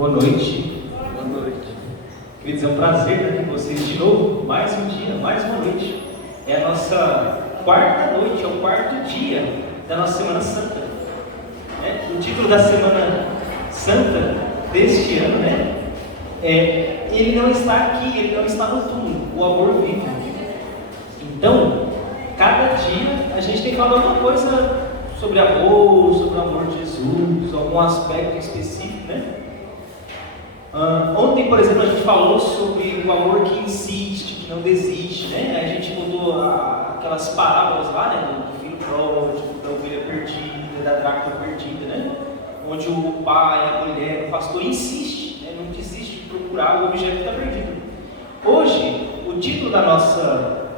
Boa noite. Boa noite. Queridos, é um prazer estar aqui com vocês de novo. Mais um dia, mais uma noite. É a nossa quarta noite, é o quarto dia da nossa Semana Santa. O título da Semana Santa deste ano, ele não está aqui, ele não está no túmulo. O amor vive. Então, cada dia a gente tem que falar alguma coisa sobre amor, sobre o amor de Jesus, algum aspecto específico, Ontem, por exemplo, a gente falou sobre o amor que insiste, que não desiste, A gente mudou aquelas parábolas lá, do filho pródigo, da ovelha perdida, da dracma perdida, Onde o pai, a mulher, o pastor insiste, não desiste de procurar o objeto que está perdido. Hoje, o título da nossa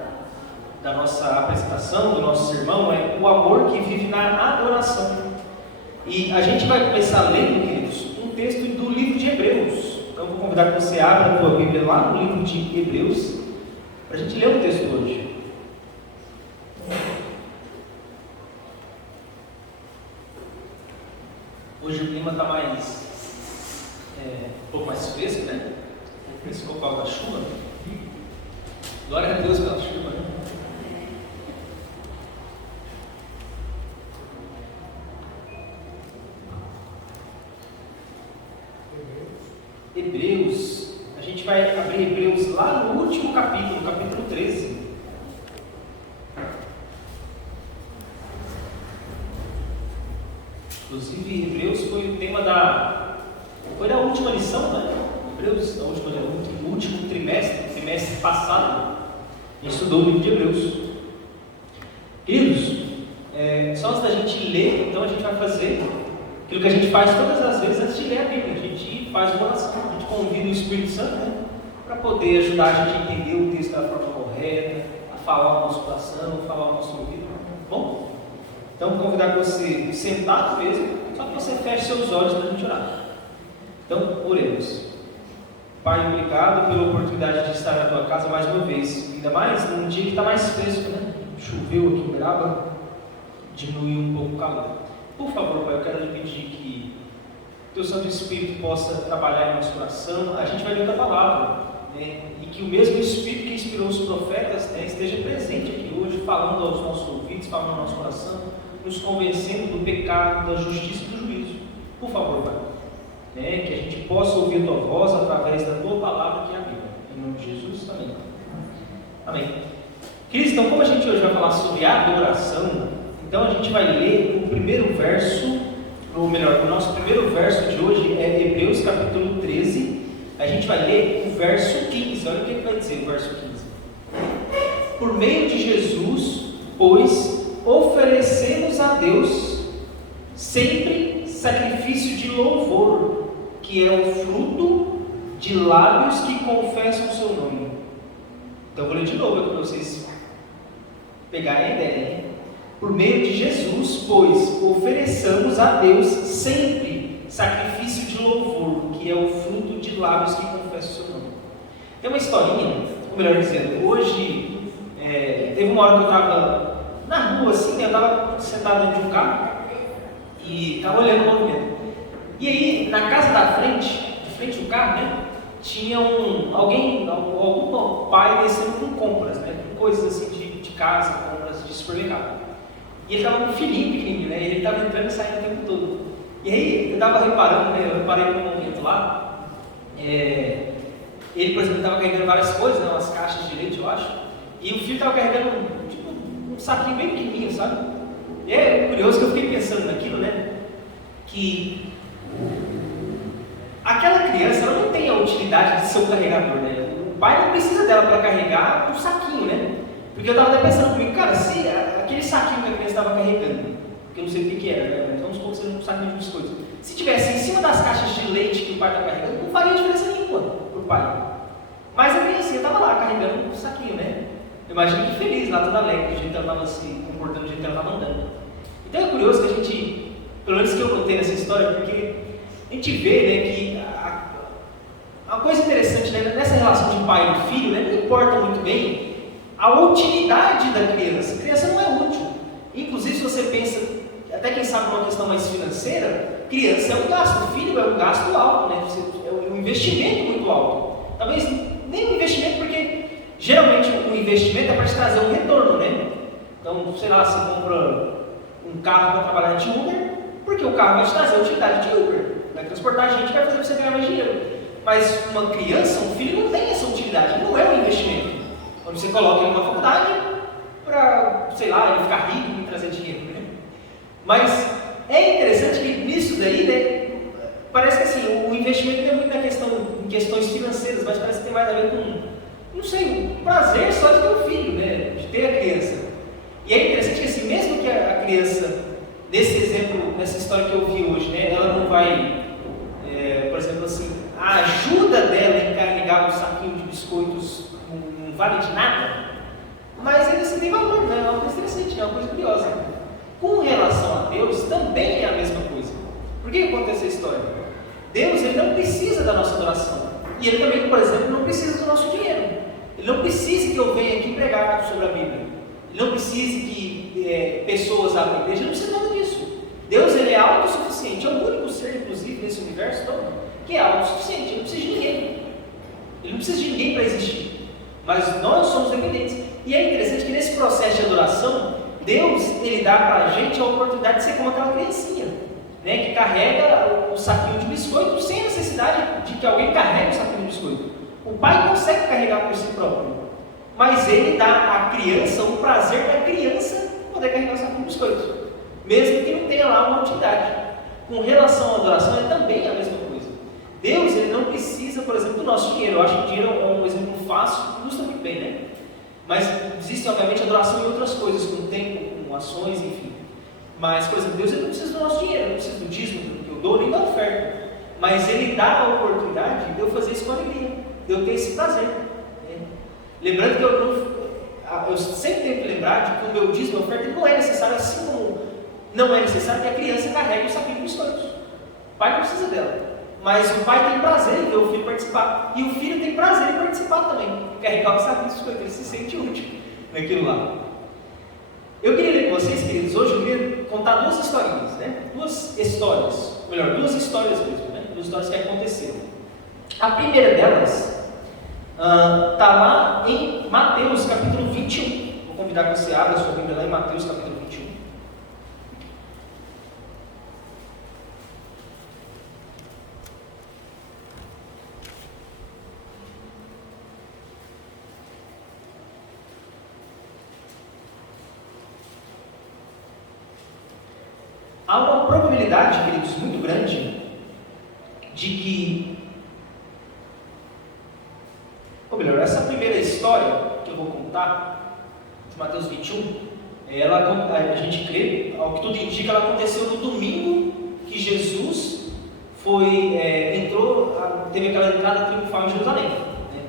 apresentação, do nosso sermão, é o amor que vive na adoração. E a gente vai começar lendo, queridos, um texto do livro de Hebreus. Então, vou convidar que você abra a tua Bíblia lá no livro de Hebreus, para a gente ler o texto hoje. Hoje o clima está um pouco mais fresco, Frescou por causa da chuva. Glória a Deus pela chuva, Hebreus, a gente vai abrir Hebreus lá no último capítulo, capítulo 13. Inclusive, Hebreus foi o tema da última lição, Hebreus, o último trimestre passado, a gente estudou o livro de Hebreus. Queridos, só antes da gente ler, então a gente vai fazer aquilo que a gente faz todas as vezes antes de ler a Bíblia. A gente faz uma oração, a gente convida o Espírito Santo, para poder ajudar a gente a entender o texto da forma correta, a falar o nosso coração, a falar o nosso ouvido. Bom? Então, vou convidar você sentado mesmo, só que você feche seus olhos para a gente orar. Então, oremos. Pai, obrigado pela oportunidade de estar na tua casa mais uma vez, ainda mais num dia que está mais fresco, Choveu aqui em Braba, diminuiu um pouco o calor. Por favor, Pai, eu quero lhe pedir que Teu Santo Espírito possa trabalhar em nosso coração. A gente vai ler a palavra, e que o mesmo Espírito que inspirou os profetas, esteja presente aqui hoje, falando aos nossos ouvidos, falando ao nosso coração, nos convencendo do pecado, da justiça e do juízo. Por favor, Pai, que a gente possa ouvir a Tua voz através da Tua palavra, que é a Bíblia. Em nome de Jesus, amém. Amém. Queridos, então, como a gente hoje vai falar sobre adoração, então a gente vai ler o primeiro verso, ou melhor, o nosso primeiro verso de hoje é Hebreus capítulo 13. A gente vai ler o verso 15. Olha o que vai dizer o verso 15. Por meio de Jesus, pois, oferecemos a Deus sempre sacrifício de louvor, que é o fruto de lábios que confessam o seu nome. Então eu vou ler de novo para vocês pegarem a ideia, Por meio de Jesus, pois, ofereçamos a Deus sempre sacrifício de louvor, que é o fruto de lábios que confessam o seu nome. Tem uma historinha, ou melhor dizendo, hoje, teve uma hora que eu estava na rua, assim, eu estava sentado dentro de um carro, e estava olhando o movimento. E aí, na casa da frente, de frente do carro, tinha algum pai descendo com compras, com coisas assim de casa, compras de supermercado. E ele estava com um filhinho pequenininho, e ele estava entrando e saindo o tempo todo. E aí, eu estava reparando, eu reparei num momento lá, ele, por exemplo, estava carregando várias coisas, umas caixas de leite, eu acho, e o filho estava carregando um saquinho bem pequenininho, sabe? E é curioso que eu fiquei pensando naquilo, que aquela criança, ela não tem a utilidade de ser um carregador, O pai não precisa dela para carregar um saquinho, Porque eu estava até pensando comigo, cara, se aquele saquinho que a criança estava carregando, que eu não sei o que era, então vamos supor que seja um saquinho de biscoito, se tivesse em cima das caixas de leite que o pai está carregando, não faria diferença nenhuma para o pai. Mas a criancinha estava lá carregando um saquinho, Eu imagino que feliz, lá toda alegre, do jeito que ela estava se comportando, do jeito que ela estava andando. Então é curioso que a gente, pelo menos que eu notei nessa história, porque a gente vê, que a coisa interessante, nessa relação de pai e filho, não importa muito bem a utilidade da criança. A criança não é útil. Inclusive, se você pensa, até quem sabe uma questão mais financeira, criança é um gasto, filho é um gasto alto, investimento muito alto. Talvez nem um investimento, porque geralmente o investimento é para te trazer um retorno, né? Então, sei lá, você compra um carro para trabalhar de Uber, porque o carro vai te trazer a utilidade de Uber, vai transportar a gente, vai fazer você ganhar mais dinheiro. Mas uma criança, um filho, não tem essa utilidade, não é um investimento. Quando você coloca ele numa faculdade, para, sei lá, ele ficar rico e trazer dinheiro, né? Mas é interessante que nisso daí, né, parece que assim, o investimento não é muito em questões financeiras, mas parece que tem mais a ver com, não sei, o prazer só de ter um filho, né, de ter a criança. E é interessante que assim, mesmo que a criança, nesse exemplo, nessa história que eu vi hoje, né, ela não vai, por exemplo assim, a ajuda dela em carregar um saquinho de biscoitos não vale de nada, mas ainda assim tem valor, né? É uma coisa interessante, é uma coisa curiosa. Com relação a Deus, também é a mesma coisa. Por que acontece essa história? Deus, ele não precisa da nossa adoração. E ele também, por exemplo, não precisa do nosso dinheiro. Ele não precisa que eu venha aqui pregar sobre a Bíblia. Ele não precisa que pessoas abram a igreja. Ele não precisa nada disso. Deus, ele é autossuficiente. É o único ser, inclusive, nesse universo todo, que é autossuficiente. Ele não precisa de ninguém. Ele não precisa de ninguém para existir. Mas nós somos dependentes. E é interessante que nesse processo de adoração, Deus, ele dá para a gente a oportunidade de ser como aquela criancinha, né, que carrega o saquinho de biscoito sem a necessidade de que alguém carregue o saquinho de biscoito. O pai consegue carregar por si próprio, mas ele dá à criança o prazer da criança poder carregar o saquinho de biscoito, mesmo que não tenha lá uma utilidade. Com relação à adoração, é também a mesma coisa. Deus, ele não precisa, por exemplo, do nosso dinheiro. Eu acho que o dinheiro é um exemplo fácil, ilustra muito bem, né? Mas existe, obviamente, adoração em outras coisas, com tempo, com ações, enfim. Mas, por exemplo, Deus, ele não precisa do nosso dinheiro, não precisa do dízimo que eu dou, nem da oferta. Mas ele dá a oportunidade de eu fazer isso com alegria, de eu ter esse prazer, né? Lembrando que eu sempre tenho que lembrar de que o meu dízimo e oferta não é necessário, assim como não é necessário que a criança carregue o saquinho de biscoitos. O pai não precisa dela. Mas o pai tem prazer em ver o filho participar. E o filho tem prazer em participar também. Carregar o saquinho de biscoito, ele se sente útil naquilo lá. Eu queria ler com vocês, queridos, hoje eu queria contar duas historinhas, né? Duas histórias mesmo, né? Duas histórias que aconteceram. A primeira delas está lá em Mateus capítulo 21. Vou convidar que você abra a sua Bíblia lá em Mateus capítulo 21. Há uma probabilidade, queridos, muito grande de que, ou melhor, essa primeira história que eu vou contar, de Mateus 21, a gente crê, ao que tudo indica, ela aconteceu no domingo que Jesus teve aquela entrada triunfal em Jerusalém, né?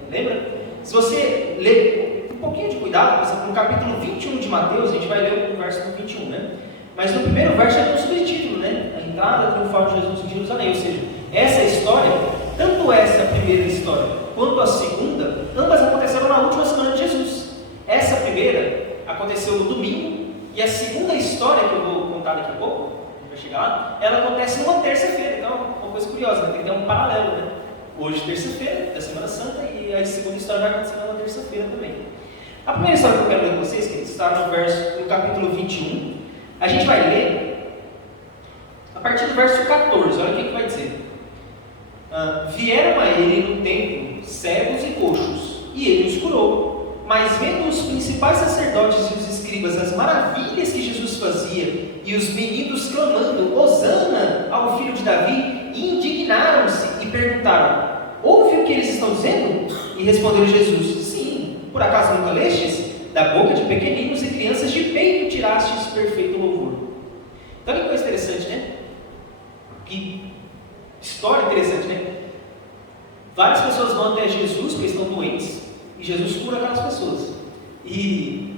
Lembra? Se você ler um pouquinho de cuidado, por exemplo, no capítulo 21 de Mateus, a gente vai ler o verso 21, né? Mas no primeiro verso é um subtítulo, né? A entrada triunfal de Jesus em Jerusalém. Ou seja, essa história, tanto essa primeira história quanto a segunda, ambas aconteceram na última semana de Jesus. Essa primeira aconteceu no domingo, e a segunda história que eu vou contar daqui a pouco, a gente vai chegar lá, ela acontece numa terça-feira. Então, uma coisa curiosa, né? Tem que ter um paralelo, né? Hoje, terça-feira, da Semana Santa, e a segunda história vai acontecer na terça-feira também. A primeira história que eu quero ler com vocês, que está no capítulo 21. A gente vai ler a partir do verso 14, olha o que vai dizer. Vieram a ele no templo cegos e coxos, e ele os curou. Mas vendo os principais sacerdotes e os escribas as maravilhas que Jesus fazia, e os meninos clamando, Hosana ao filho de Davi, indignaram-se e perguntaram, ouve o que eles estão dizendo? E respondeu Jesus, sim, por acaso nunca lestes? Da boca de pequeninos e crianças de peito tirastes perfeito louvor. Então, que coisa interessante, né? Que história interessante, né? Várias pessoas vão até Jesus porque estão doentes, e Jesus cura aquelas pessoas. E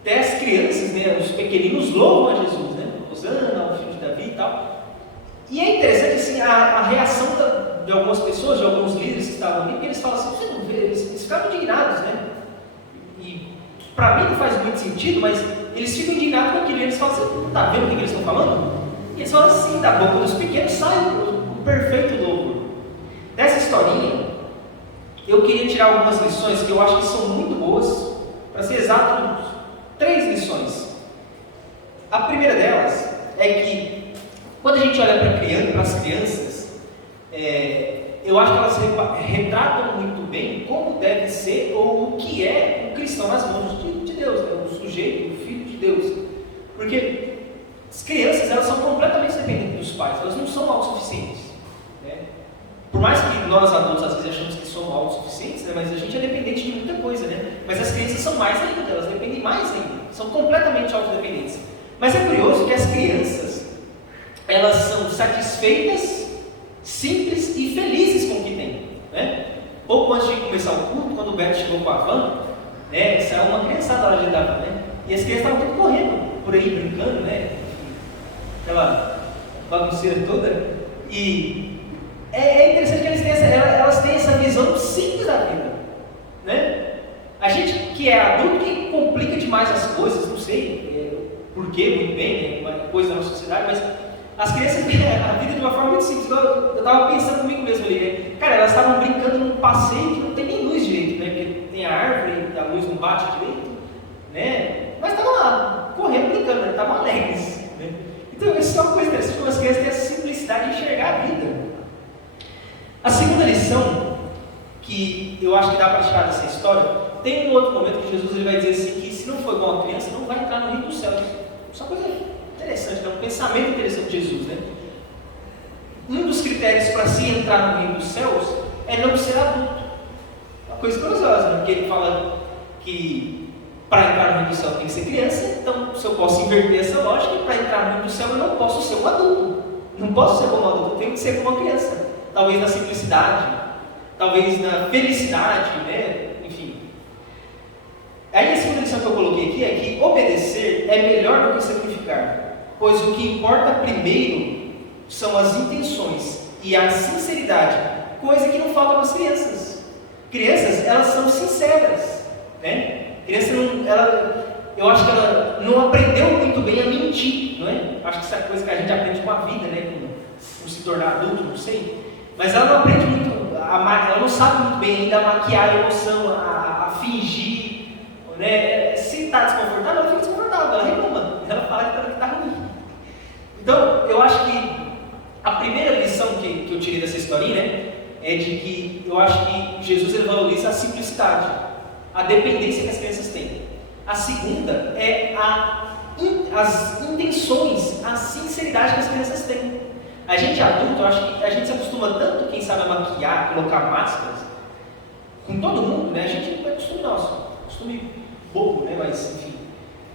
até as crianças, né, os pequeninos louvam a Jesus, né? Hosana, o filho de Davi e tal. E é interessante assim, a reação de algumas pessoas, de alguns líderes que estavam ali, porque eles falam assim, você não vê, eles ficaram indignados, né? E para mim não faz muito sentido, mas eles ficam indignados com aquilo. E eles falam assim, não está vendo o que eles estão falando? E eles falam assim, da boca dos pequenos sai o perfeito louvor. Dessa eu queria tirar algumas lições que eu acho que são muito boas, para ser exato, 3 lições. A primeira delas é que, quando a gente olha para as crianças, eu acho que elas retratam muito bem como deve ser ou o que é um cristão nas mãos de Deus, né? O sujeito, o filho de Deus. Porque as crianças, elas são completamente dependentes dos pais, elas não são autossuficientes, né? Por mais que nós adultos às vezes achamos que somos autossuficientes, né? Mas a gente é dependente de muita coisa, né? Mas as crianças são mais ainda, elas dependem mais ainda, são completamente autodependentes. Mas é curioso que as crianças, elas são satisfeitas, simples e felizes com o que tem, né? Pouco antes de começar o culto, quando o Beto chegou com a van, né? Saiu uma criançada lá de Dava, né? E as crianças estavam tudo correndo por aí, brincando, né? Aquela bagunceira toda. E é interessante que elas têm essa visão simples da vida, né? A gente que é adulto que complica demais as coisas, não sei por que, muito bem, né? Uma coisa da nossa sociedade, mas as crianças têm a vida de uma forma muito simples. Eu estava pensando comigo mesmo ali, né? Cara, elas estavam brincando num passeio que não tem nem luz direito, né? Porque tem a árvore e a luz não bate direito, né? Mas estavam lá, correndo, brincando, né? Estavam alegres, né? Então, isso é uma coisa interessante, como as crianças têm essa simplicidade de enxergar a vida. A segunda lição, que eu acho que dá para tirar dessa história, tem um outro momento que Jesus ele vai dizer assim, que se não for igual a criança, não vai entrar no reino dos céus. Isso é uma coisa interessante, né? Um pensamento interessante de Jesus, né? Um dos critérios para se entrar no reino dos céus é não ser adulto. Uma coisa curiosa, né? Porque ele fala que para entrar no reino do céu tem que ser criança, então se eu posso inverter essa lógica, para entrar no reino do céu eu não posso ser um adulto. Não posso ser como um adulto, eu tenho que ser como uma criança. Talvez na simplicidade, talvez na felicidade, né? Enfim. Aí a segunda lição que eu coloquei aqui é que obedecer é melhor do que sacrificar, pois o que importa primeiro são as intenções e a sinceridade, coisa que não falta para as crianças. Crianças, elas são sinceras, né? Criança eu acho que ela não aprendeu muito bem a mentir, não é? Acho que isso é coisa que a gente aprende com a vida, né? Com se tornar adulto, não sei. Mas ela não aprende muito, ela não sabe muito bem ainda maquiar a emoção, a fingir, né? Se está desconfortável, ela fica desconfortável, ela reclama, ela fala que está ruim. Então, eu acho que a primeira lição que eu tirei dessa historinha, né, é de que eu acho que Jesus ele valoriza a simplicidade, a dependência que as crianças têm. A segunda é as intenções, a sinceridade que as crianças têm. A gente adulto, eu acho que a gente se acostuma tanto, quem sabe, a maquiar, colocar máscaras, com todo mundo, né? A gente é costume nosso, costume bobo, né? Mas, enfim,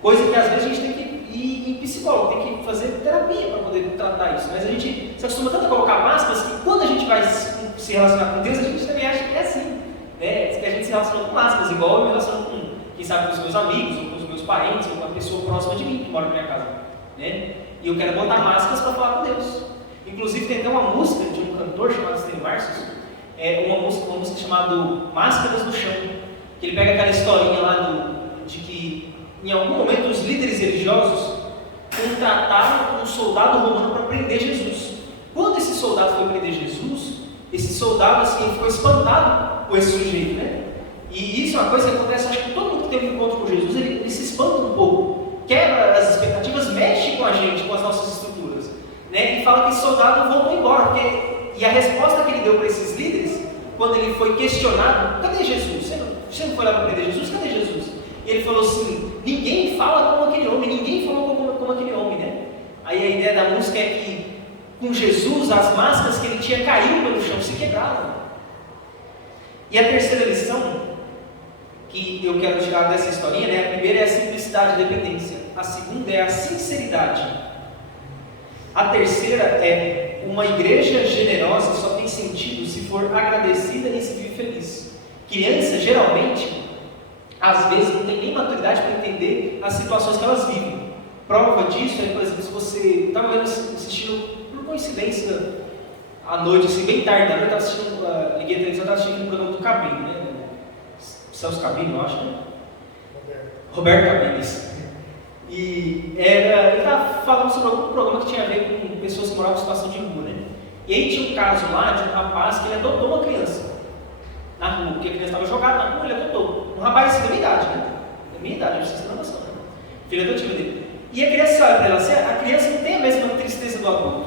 coisa que às vezes a gente tem que ir em psicólogo, tem que fazer terapia para poder tratar isso. Mas a gente se acostuma tanto a colocar máscaras que quando a gente vai se relacionar com Deus, a gente também acha que é assim, né? Que a gente se relaciona com máscaras, igual eu me relaciono com, quem sabe, com os meus amigos, ou com os meus parentes, ou com a pessoa próxima de mim que mora na minha casa, né? E eu quero botar máscaras para falar com Deus. Inclusive tem até uma música de um cantor chamado Stanley Marcius, uma música chamada Máscaras no Chão, que ele pega aquela historinha lá de que em algum momento os líderes religiosos contrataram um soldado romano para prender Jesus. Quando esse soldado foi prender Jesus, esse soldado assim, ficou espantado com esse sujeito, né? E isso é uma coisa que acontece, acho que todo mundo que teve um encontro com Jesus, ele se espanta um pouco, quebra as expectativas, mexe com a gente, com as nossas estruturas, né? E fala que esse soldado voltou embora, e a resposta que ele deu para esses líderes, quando ele foi questionado, cadê Jesus? Você não foi lá para prender Jesus? Cadê Jesus? E ele falou assim, ninguém fala como aquele homem, ninguém falou como aquele homem, né? Aí a ideia da música é que com Jesus as máscaras que ele tinha caíram pelo chão, se quebraram. E a terceira lição que eu quero tirar dessa historinha, né? A primeira é a simplicidade e a dependência, a segunda é a sinceridade, a terceira é uma igreja generosa só tem sentido se for agradecida e se vive feliz. Criança geralmente às vezes não tem nem maturidade para entender as situações que elas vivem. Prova disso é, por exemplo, se você estava assistindo por coincidência à noite, assim, bem tarde, eu estava assistindo, liguei a televisão, estava assistindo o programa do Cabrini, né? Celso Cabrini, eu acho, né? Roberto Cabrini, isso. E ele estava falando sobre algum programa que tinha a ver com pessoas que moravam em situação de rua, né? E aí tinha um caso lá de um rapaz que ele adotou uma criança na rua, porque a criança estava jogada na rua, ele adotou. Um rapaz da minha idade, né? Da minha idade, eu preciso ter noção, né? Filho adotivo dele. E a criança olha para ela assim, a criança não tem a mesma tristeza do adulto.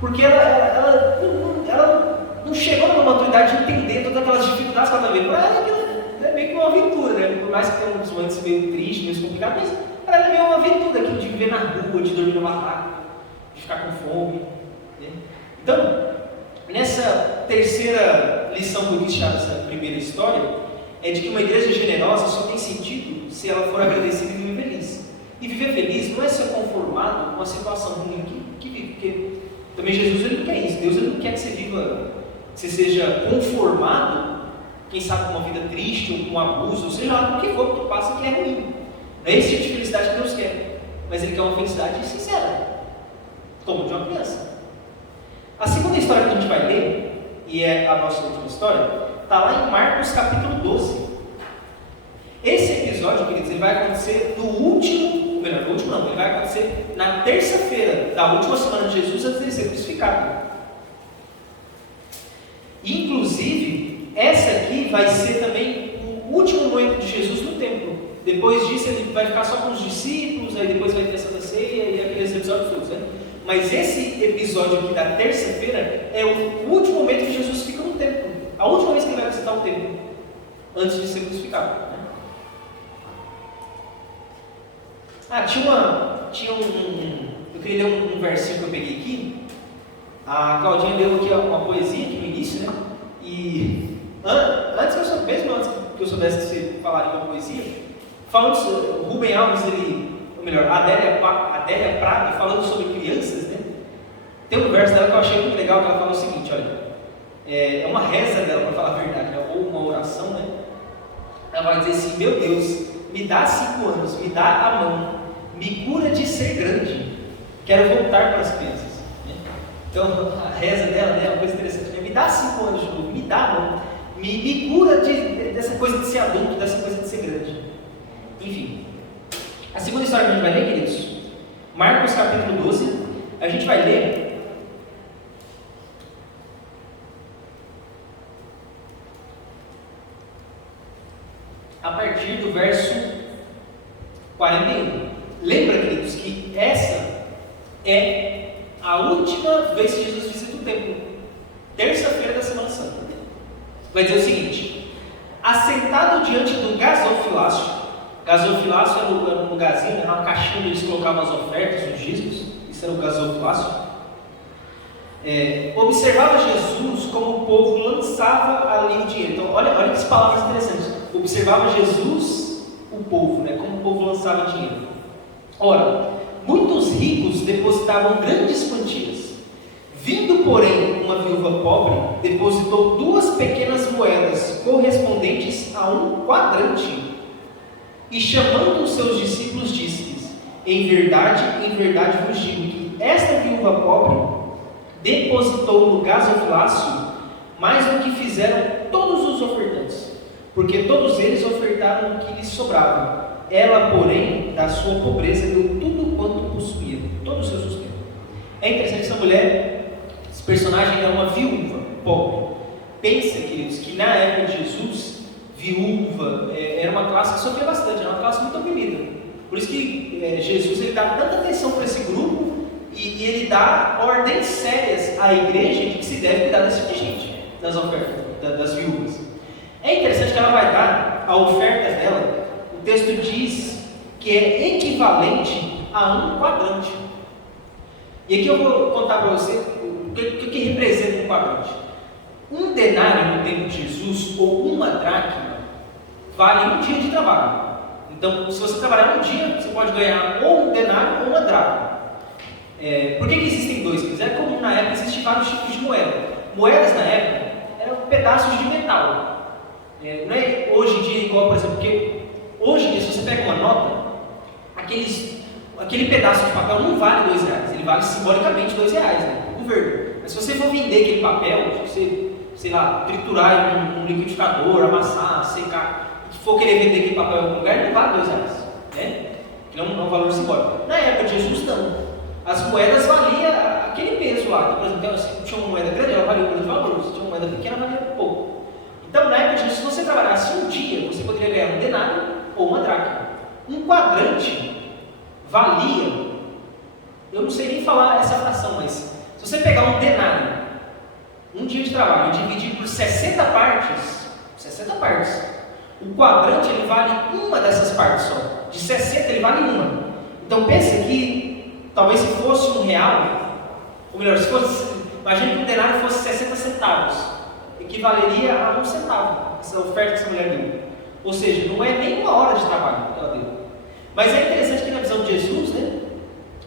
Porque ela não chegou numa maturidade de entender todas aquelas dificuldades que ela está vendo. Para ela é meio que uma aventura, né? Por mais que tenha uns momentos meio tristes, meio complicados, mas para ela é meio uma aventura aquilo de viver na rua, de dormir numa barraca, de ficar com fome. Né? Então, nessa terceira lição que eu quis tirar dessa primeira história, é de que uma igreja generosa só tem sentido se ela for agradecida e viver feliz. E viver feliz não é ser conformado com uma situação ruim que vive, porque também Jesus ele não quer isso. Deus ele não quer que você viva, que você seja conformado, quem sabe com uma vida triste ou com um abuso, ou seja lá com o que for que tu passa que é ruim. Não é esse tipo de felicidade que Deus quer, mas Ele quer uma felicidade sincera, como de uma criança. A segunda história que a gente vai ler, e é a nossa última história, está lá em Marcos capítulo 12. Esse episódio, queridos, ele vai acontecer no último, melhor, no último não, ele vai acontecer na terça-feira da última semana de Jesus antes de ele ser crucificado. Inclusive, essa aqui vai ser também o último momento de Jesus no templo. Depois disso ele vai ficar só com os discípulos, aí depois vai ter a Santa Ceia e aqueles episódios todos, né? Mas esse episódio aqui da terça-feira é o último momento que Jesus fica no templo. A última vez que ele vai visitar o templo, antes de ser crucificado. Eu queria ler um versinho que eu peguei aqui. A Claudinha leu aqui uma poesia aqui no início, né? E antes que eu soubesse que você falaria uma poesia, falando sobre o Rubem Alves, a Adélia Prado, falando sobre crianças, né? Tem um verso dela que eu achei muito legal, que ela fala o seguinte, olha, é uma reza dela, para falar a verdade, né? Ou uma oração, né? Ela vai dizer assim: meu Deus, me dá 5 anos, me dá a mão, me cura de ser grande, quero voltar para as crianças. Né? Então, a reza dela, né, é uma coisa interessante, né? Me dá 5 anos de novo, me dá a mão, me cura dessa coisa de ser adulto, dessa coisa de ser grande. Enfim, a segunda história que a gente vai ler, queridos, Marcos capítulo 12, a gente vai ler a partir do verso 41. Lembra, queridos, que essa é a última vez que Jesus visita o templo, terça-feira da Semana Santa. Vai dizer o seguinte: assentado diante do gasofilácio era um lugarzinho, era uma caixinha onde eles colocavam as ofertas, os dízimos, isso era o gasofilácio. Observava Jesus como o povo lançava ali o dinheiro. Então, olha que palavras interessantes. Observava Jesus, o povo, né, como o povo lançava dinheiro. Ora, muitos ricos depositavam grandes quantias. Vindo, porém, uma viúva pobre, depositou 2 pequenas moedas correspondentes a um quadrante. E chamando os seus discípulos, disse-lhes: em verdade vos digo que esta viúva pobre depositou no gasofilácio mais do que fizeram todos os ofertantes, porque todos eles ofertaram o que lhes sobrava. Ela, porém, da sua pobreza deu tudo quanto possuía, todo o seu sustento. É interessante essa mulher, esse personagem é uma viúva pobre. Pensa, queridos, que na época de Jesus, viúva era uma classe que sofria bastante, era uma classe muito oprimida. Por isso que Jesus ele dá tanta atenção para esse grupo e ele dá ordens sérias à igreja de que se deve cuidar desse tipo de gente, das ofertas, das viúvas. É interessante que ela vai dar a oferta dela, o texto diz que é equivalente a um quadrante. E aqui eu vou contar para você o que representa um quadrante. Um denário no tempo de Jesus, ou uma dracma, vale um dia de trabalho. Então, se você trabalhar um dia, você pode ganhar ou um denário ou uma dracma. Por que existem 2? É comum na época existir vários tipos de moeda. Moedas na época eram pedaços de metal. Não é hoje em dia igual, por exemplo, porque hoje em dia, se você pega uma nota, aquele pedaço de papel não vale R$2, ele vale simbolicamente R$2, né, para o governo. Mas se você for vender aquele papel, se você, sei lá, triturar em um liquidificador, amassar, secar, e for querer vender aquele papel em algum lugar, não vale R$2, né? Que não é um valor simbólico. Na época de Jesus, não. As moedas valiam aquele peso lá. Então, por exemplo, se tinha uma moeda grande, ela valia um grande valor. Se tinha uma moeda pequena, valia pouco. Então, na época de Jesus, se você trabalhasse um dia, você poderia ganhar um denário ou uma dracma. Um quadrante valia, eu não sei nem falar essa fração, mas se você pegar um denário, um dia de trabalho, e dividir por 60 partes, o quadrante ele vale uma dessas partes só. De 60 ele vale uma. Então pensa que talvez se fosse R$1, ou melhor, se fosse, imagine que um denário fosse 60 centavos, equivaleria a R$1, essa oferta que essa mulher deu. Ou seja, não é nem uma hora de trabalho que ela deu. Mas é interessante que na visão de Jesus, né,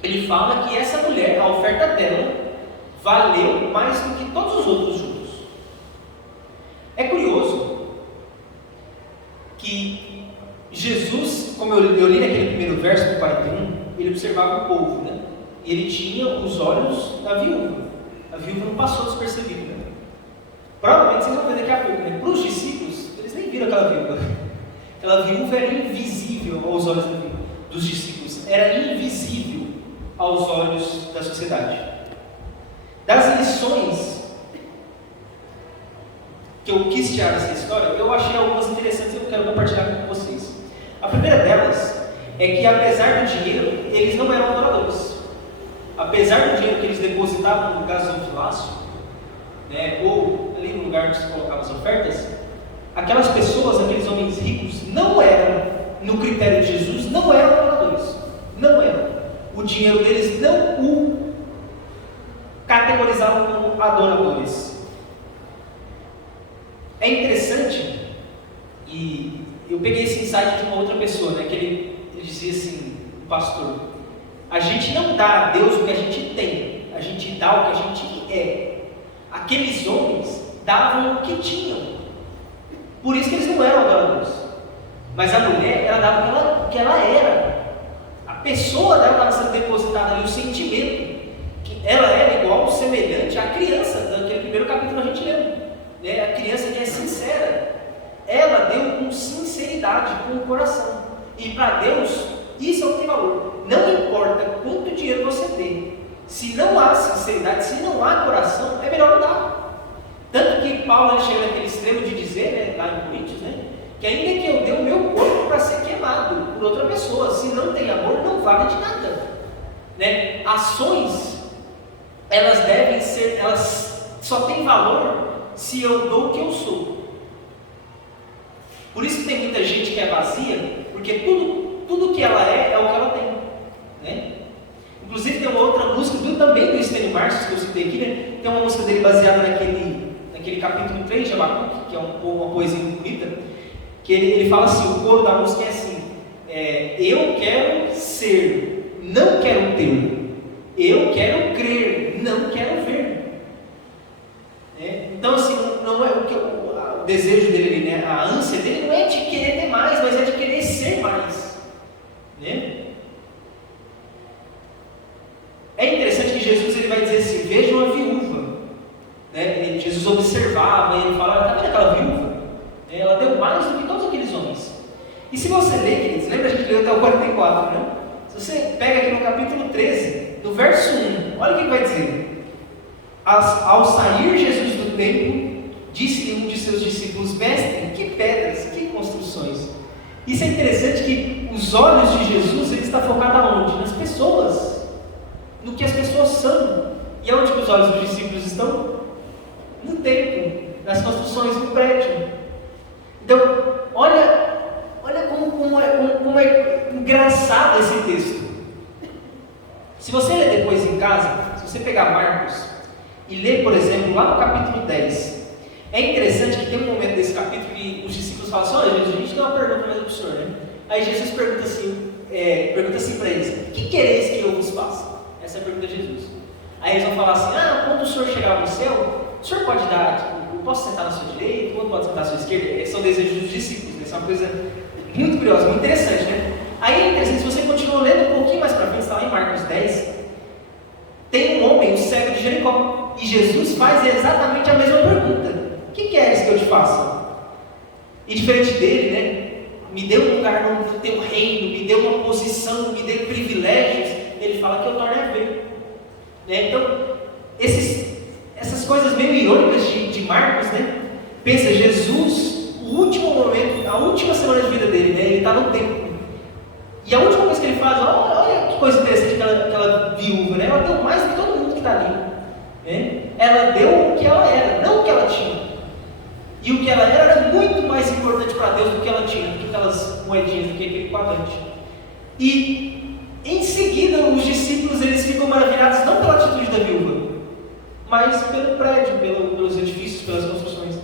ele fala que essa mulher, a oferta dela, valeu mais do que todos os outros juntos. É curioso que Jesus, como eu li naquele primeiro verso do 41, ele observava o povo, né? E ele tinha os olhos da viúva. A viúva não passou despercebida, né? Provavelmente vocês vão ver daqui a pouco, né? Para os discípulos, eles nem viram aquela viúva. Aquela viúva era invisível aos olhos dos discípulos, era invisível aos olhos da sociedade. Das lições que eu quis tirar dessa história, eu achei algumas interessantes e eu quero compartilhar com vocês. A primeira delas é que, apesar do dinheiro, eles não eram adoradores. Apesar do dinheiro que eles depositavam no gasofilácio, né, ou ali no lugar onde se colocavam as ofertas, aquelas pessoas, aqueles homens ricos, não eram, no critério de Jesus, não eram adoradores. Não eram. O dinheiro deles não o categorizavam como adoradores. É interessante, e eu peguei esse insight de uma outra pessoa, né, que ele dizia assim, o pastor, a gente não dá a Deus o que a gente tem, a gente dá o que a gente é. Aqueles homens davam o que tinham, por isso que eles não eram adoradores. Mas a mulher, ela dava o que ela era. A pessoa dela estava sendo depositada ali, o sentimento, que ela era igual, semelhante à criança, daquele primeiro capítulo que a gente leu. Né? A criança que é sincera, ela deu com sinceridade, com o coração. E para Deus, isso é o que tem valor. Não importa quanto dinheiro você tem, se não há sinceridade, se não há coração, é melhor não dar. Tanto que Paulo chega naquele extremo de dizer, né, lá em Coríntios, né, que ainda que eu dê o meu corpo para ser queimado por outra pessoa, se não tem amor, não vale de nada. Né? Ações, elas devem ser, elas só têm valor se eu dou o que eu sou. Por isso que tem muita gente que é vazia, porque tudo que ela é o que ela tem. Né? Inclusive tem uma outra música também do Stênio Marcius, que eu citei aqui, né? Tem uma música dele baseada naquele capítulo 3 de Abacuque, que é uma poesia muito bonita, que ele fala assim, o coro da música é assim, eu quero ser, não quero ter, eu quero crer, não quero ver. Então assim, não é o desejo dele, né? A ânsia dele não é de querer ter mais, mas é de querer ser mais. Né? É interessante que Jesus ele vai dizer assim, vejam a viúva. Né? Jesus observava e ele fala, está vendo aquela viúva? Ela deu mais do que todos aqueles homens. E se você ler, queridos, lembra a gente leu até o 44, né? Se você pega aqui no capítulo 13, no verso 1, olha o que vai dizer. Ao sair Jesus do templo, disse-lhe um de seus discípulos, mestre, que pedras, que construções. Isso é interessante que os olhos de Jesus, ele está focado aonde? Nas pessoas, no que as pessoas são. E aonde que os olhos dos discípulos estão? No templo, nas construções, no prédio. Então, olha como é engraçado esse texto. Se você ler depois em casa, se você pegar Marcos e ler, por exemplo, lá no capítulo 10, é interessante que tem um momento desse capítulo que os discípulos falam assim, olha Jesus, a gente tem uma pergunta mais do Senhor, né? Aí Jesus pergunta assim para eles, que quereis que eu vos faça? Essa é a pergunta de Jesus. Aí eles vão falar assim, quando o Senhor chegar no céu, o Senhor pode dar, eu posso sentar na sua direita, o outro pode sentar na sua esquerda. Esses são desejos dos discípulos, né? Isso é uma coisa muito curiosa, muito interessante, né? Aí é interessante, se você continua lendo um pouquinho mais para frente, está lá em Marcos 10, tem um homem, o cego de Jericó, e Jesus faz exatamente a mesma pergunta, o que queres que eu te faça? E diferente dele, né? Me dê um lugar no teu reino, me dê uma posição, me dê privilégios, ele fala que eu torne a ver. Né? Então, essas coisas meio irônicas de Marcos, né? Pensa, Jesus, o último está no templo. E a última coisa que ele faz, olha que coisa interessante, aquela viúva, né? Ela deu mais do que todo mundo que está ali. Né? Ela deu o que ela era, não o que ela tinha. E o que ela era muito mais importante para Deus do que ela tinha, do que aquelas moedinhas, do que aquele quadrante. E em seguida os discípulos eles ficam maravilhados não pela atitude da viúva, mas pelo prédio, pelos edifícios, pelas construções.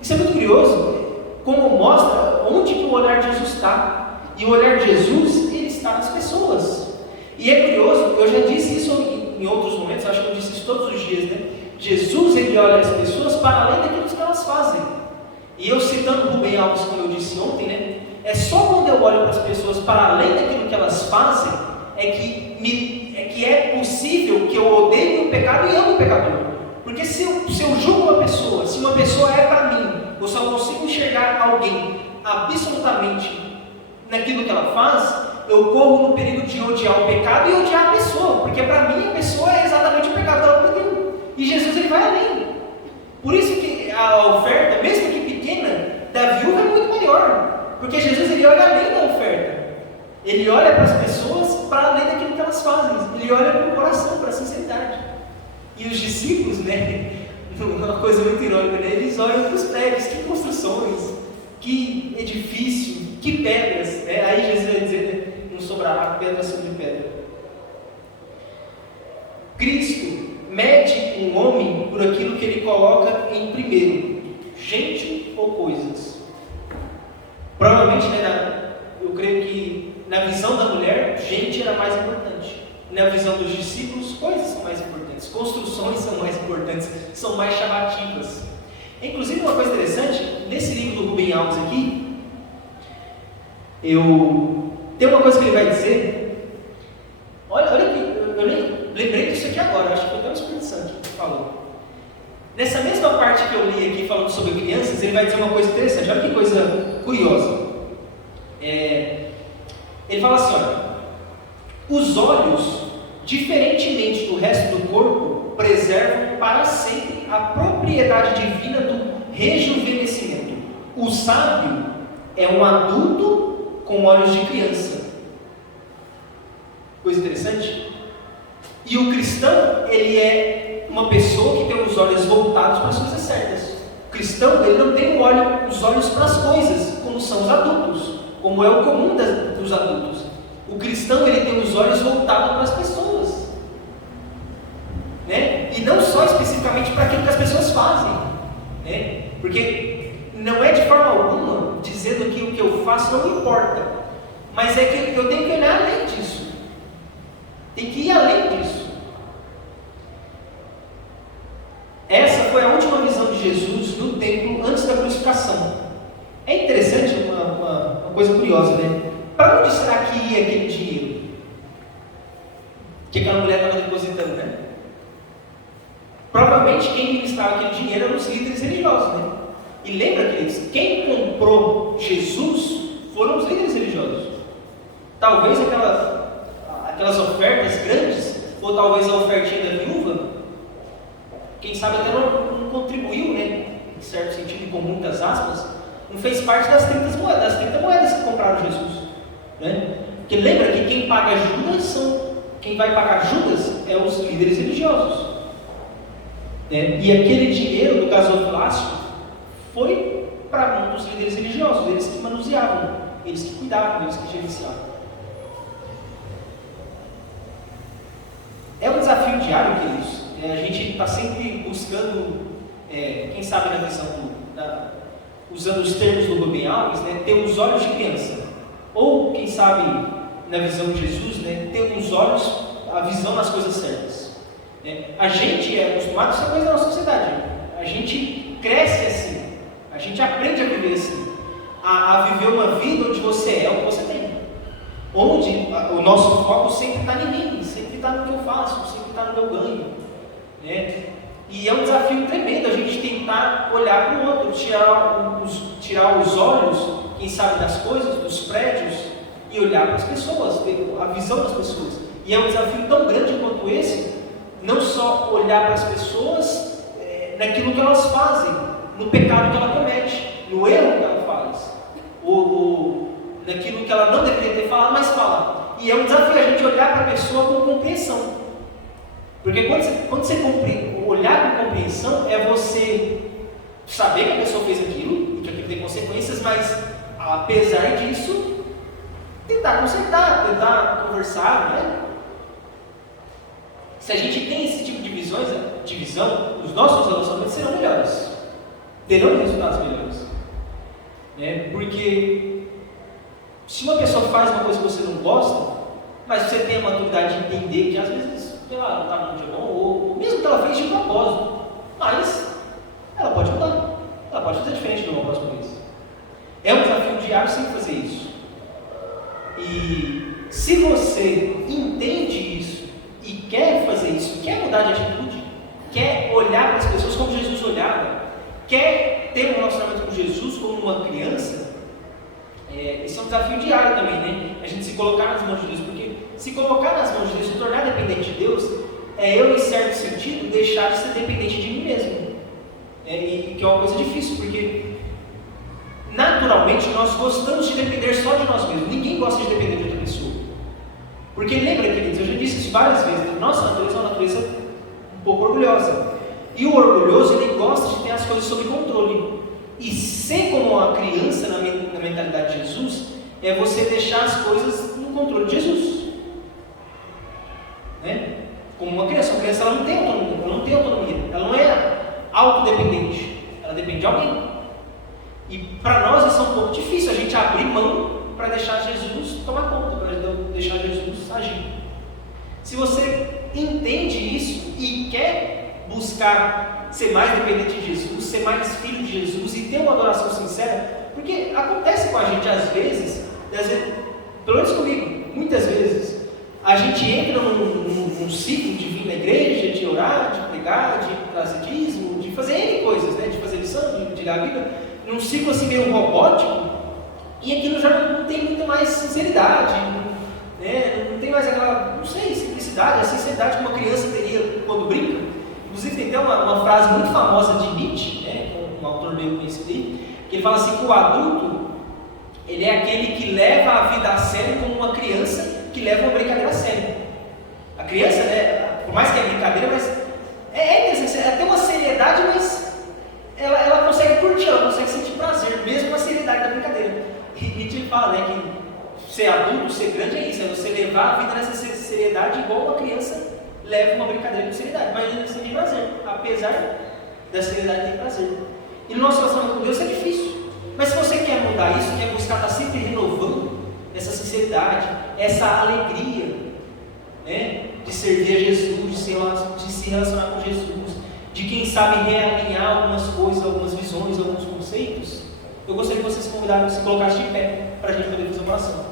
Isso é muito curioso, como mostra onde que o olhar de Jesus está. E o olhar de Jesus, ele está nas pessoas. E é curioso, eu já disse isso em outros momentos, acho que eu disse isso todos os dias, né? Jesus, ele olha as pessoas para além daquilo que elas fazem. E eu citando Rubem Alves, como eu disse ontem, né? É só quando eu olho para as pessoas para além daquilo que elas fazem, é que é possível que eu odeie o pecado e ame o pecador. Porque se eu julgo uma pessoa, se uma pessoa é para mim, eu só consigo enxergar alguém absolutamente naquilo que ela faz, eu corro no perigo de odiar o pecado e odiar a pessoa, porque para mim a pessoa é exatamente o pecado que ela cometeu. E Jesus, ele vai além. Por isso que a oferta, mesmo que pequena, da viúva é muito maior, porque Jesus, ele olha além da oferta. Ele olha para as pessoas para além daquilo que elas fazem. Ele olha para o coração, para a sinceridade. E os discípulos, né, uma coisa muito irônica, né, eles olham para os prédios, que construções, que edifício, que pedras, né? Aí Jesus vai dizer, né, não sobrará pedra sobre pedra. Cristo mede um homem por aquilo que ele coloca em primeiro, gente ou coisas. Provavelmente, né, eu creio que na visão da mulher, gente era mais importante. Na visão dos discípulos, coisas são mais importantes, construções são mais importantes, são mais chamativas. Inclusive, uma coisa interessante, nesse livro do Rubem Alves aqui, tem uma coisa que ele vai dizer. Olha que eu nem lembrei disso aqui agora, acho que foi até o Espírito Santo que falou. Nessa mesma parte que eu li aqui falando sobre crianças, ele vai dizer uma coisa interessante, olha que coisa curiosa. Ele fala assim, olha, os olhos, diferentemente do resto do corpo, preservam para sempre a propriedade divina do rejuvenescimento. O sábio é um adulto com olhos de criança. Coisa interessante. E o cristão, ele é uma pessoa que tem os olhos voltados para as coisas certas. O cristão, ele não tem os olhos para as coisas, como são os adultos, como é o comum dos adultos. O cristão, ele tem os olhos voltados para as pessoas, né? E não só especificamente para aquilo que as pessoas fazem, né? Porque não é de forma alguma dizendo que o que eu faço não importa, mas é que eu tenho que olhar além disso, tem que ir além disso. Essa foi a última visão de Jesus no templo antes da crucificação. É interessante, uma coisa curiosa, né? Para onde será que ia aquele dinheiro que aquela mulher estava depositando, né? Provavelmente quem administrava aquele dinheiro eram os líderes religiosos, né? E lembra, queridos, quem comprou Jesus foram os líderes religiosos. Talvez aquelas ofertas grandes, ou talvez a ofertinha da viúva, quem sabe até não contribuiu, né? Em certo sentido, com muitas aspas, não fez parte das 30 moedas que compraram Jesus, né? Porque lembra que quem vai pagar Judas é os líderes religiosos, né? E aquele dinheiro do gasofilácio foi para um dos líderes religiosos, eles que manuseavam, eles que cuidavam, eles que gerenciavam. É um desafio diário, queridos. A gente está sempre buscando, quem sabe na visão usando os termos do Rubem Alves, né, ter os olhos de criança. Ou, quem sabe, na visão de Jesus, né, ter os olhos, a visão nas coisas certas. A gente é acostumado a essa coisa da nossa sociedade. A gente cresce assim. A gente aprende a viver assim, a viver uma vida onde você é o que você tem, onde o nosso foco sempre está em mim, sempre está no que eu faço, sempre está no meu ganho, né? E é um desafio tremendo a gente tentar olhar para o outro, tirar os olhos, quem sabe, das coisas, dos prédios, e olhar para as pessoas, ter a visão das pessoas. E é um desafio tão grande quanto esse, não só olhar para as pessoas naquilo que elas fazem, no pecado que ela comete, no erro que ela faz, ou daquilo que ela não deveria ter falado, mas fala. E é um desafio a gente olhar para a pessoa com compreensão. Porque quando você olhar com compreensão, é você saber que a pessoa fez aquilo, e que aquilo tem consequências, mas apesar disso, tentar consertar, tentar conversar, né? Se a gente tem esse tipo de visão, os nossos relacionamentos serão melhores, terão resultados melhores, né? Porque se uma pessoa faz uma coisa que você não gosta, mas você tem a maturidade de entender que às vezes ela não está num dia bom, ou mesmo que ela fez de propósito, mas ela pode mudar, ela pode fazer diferente de uma próxima vez. É um desafio diário sempre fazer isso. E se você entende isso e quer fazer isso, quer mudar de atitude, quer olhar para as pessoas como Jesus olhava, quer ter um relacionamento com Jesus como uma criança, esse é um desafio diário também, né? A gente se colocar nas mãos de Deus, porque se colocar nas mãos de Deus, se tornar dependente de Deus, eu, em certo sentido, deixar de ser dependente de mim mesmo. E que é uma coisa difícil, porque naturalmente nós gostamos de depender só de nós mesmos. Ninguém gosta de depender de outra pessoa. Porque lembra, queridos, eu já disse isso várias vezes, nossa natureza é uma natureza um pouco orgulhosa. E o orgulhoso, ele gosta de ter as coisas sob controle. E ser como uma criança na mentalidade de Jesus, é você deixar as coisas no controle de Jesus. Né? Como uma criança ela não tem autonomia, ela não é autodependente, ela depende de alguém. E para nós isso é um pouco difícil, a gente abrir mão para deixar Jesus tomar conta, para deixar Jesus agir. Se você entende isso e quer buscar ser mais dependente de Jesus, ser mais filho de Jesus e ter uma adoração sincera, porque acontece com a gente às vezes, pelo menos comigo, muitas vezes, a gente entra num ciclo de vir na igreja, de orar, de pregar, de trazer dízimo, de fazer N coisas, né? De fazer lição, de ler a Bíblia, num ciclo assim meio robótico, e aquilo já não tem muito mais sinceridade, né? Não tem mais aquela, não sei, simplicidade, a sinceridade que uma criança teria quando brinca. Inclusive tem até uma frase muito famosa de Nietzsche, né? Um autor meio conhecido aí, que ele fala assim que o adulto, ele é aquele que leva a vida a sério como uma criança que leva uma brincadeira a sério. A criança, né, por mais que é brincadeira, mas ela tem uma seriedade, mas ela consegue curtir, ela consegue sentir prazer, mesmo na seriedade da brincadeira. E Nietzsche fala, né, que ser adulto, ser grande é isso, é você levar a vida nessa seriedade igual uma criança leva uma brincadeira com seriedade, mas ele sente prazer, apesar da seriedade tem prazer. E no nosso relacionamento com Deus é difícil, mas se você quer mudar isso, quer buscar estar sempre renovando essa sinceridade, essa alegria, né, de servir a Jesus, de se relacionar com Jesus, de quem sabe realinhar algumas coisas, algumas visões, alguns conceitos, eu gostaria que vocês se colocassem de pé para a gente poder fazer uma oração.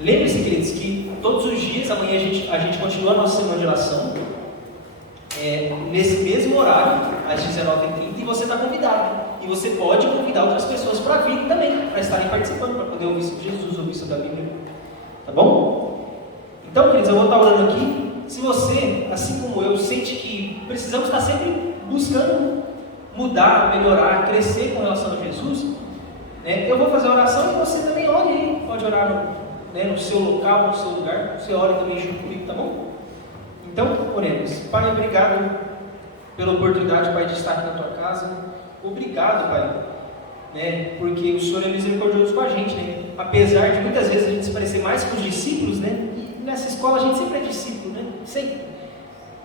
Lembre-se, queridos, que todos os dias, amanhã a gente continua a nossa semana de oração, nesse mesmo horário, às 19h30, e você está convidado. E você pode convidar outras pessoas para vir também, para estarem participando, para poder ouvir sobre Jesus, ouvir sobre a Bíblia. Tá bom? Então, queridos, eu vou estar orando aqui. Se você, assim como eu, sente que precisamos estar sempre buscando mudar, melhorar, crescer com relação a Jesus, né, eu vou fazer a oração e você também ore aí. Pode orar no seu local, no seu lugar. Você ore também junto comigo, tá bom? Então, oremos. Pai, obrigado pela oportunidade, Pai, de estar aqui na tua casa. Obrigado, Pai, né, porque o Senhor é misericordioso com a gente, né? Apesar de muitas vezes a gente se parecer mais com os discípulos, né? E nessa escola a gente sempre é discípulo, né? Sempre.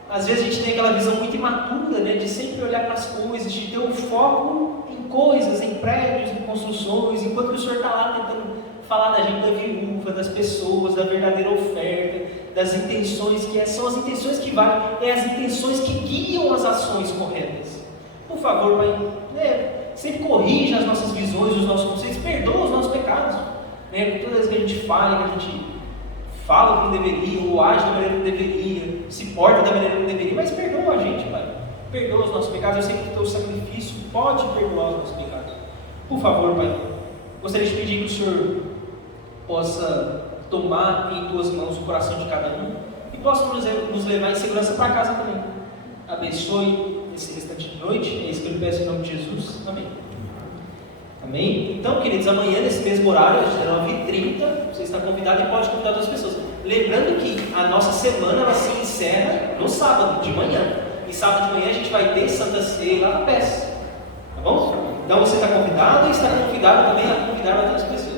Às vezes a gente tem aquela visão muito imatura, né? De sempre olhar para as coisas, de ter um foco em coisas, em prédios, em construções, enquanto o Senhor está lá tentando falar da gente, da viúva, das pessoas, da verdadeira oferta, das intenções, são as intenções que valem, as intenções que guiam as ações corretas. Por favor, Pai, né, sempre corrija as nossas visões, os nossos conceitos, perdoa os nossos pecados, né, porque todas as vezes que a gente falha, que a gente fala como deveria, ou age da maneira que deveria, se porta da maneira que deveria, mas perdoa a gente, Pai, perdoa os nossos pecados. Eu sei que o teu sacrifício pode perdoar os nossos pecados. Por favor, Pai, gostaria de pedir que o Senhor possa tomar em tuas mãos o coração de cada um e possa nos levar em segurança para casa também. Abençoe esse restante de noite, é isso que eu lhe peço em nome de Jesus. Amém. Amém? Então, queridos, amanhã nesse mesmo horário, às 19h30, você está convidado e pode convidar outras pessoas. Lembrando que a nossa semana ela se encerra no sábado de manhã. E sábado de manhã a gente vai ter Santa Ceia lá na peça. Tá bom? Então você está convidado e está convidado também a convidar outras pessoas.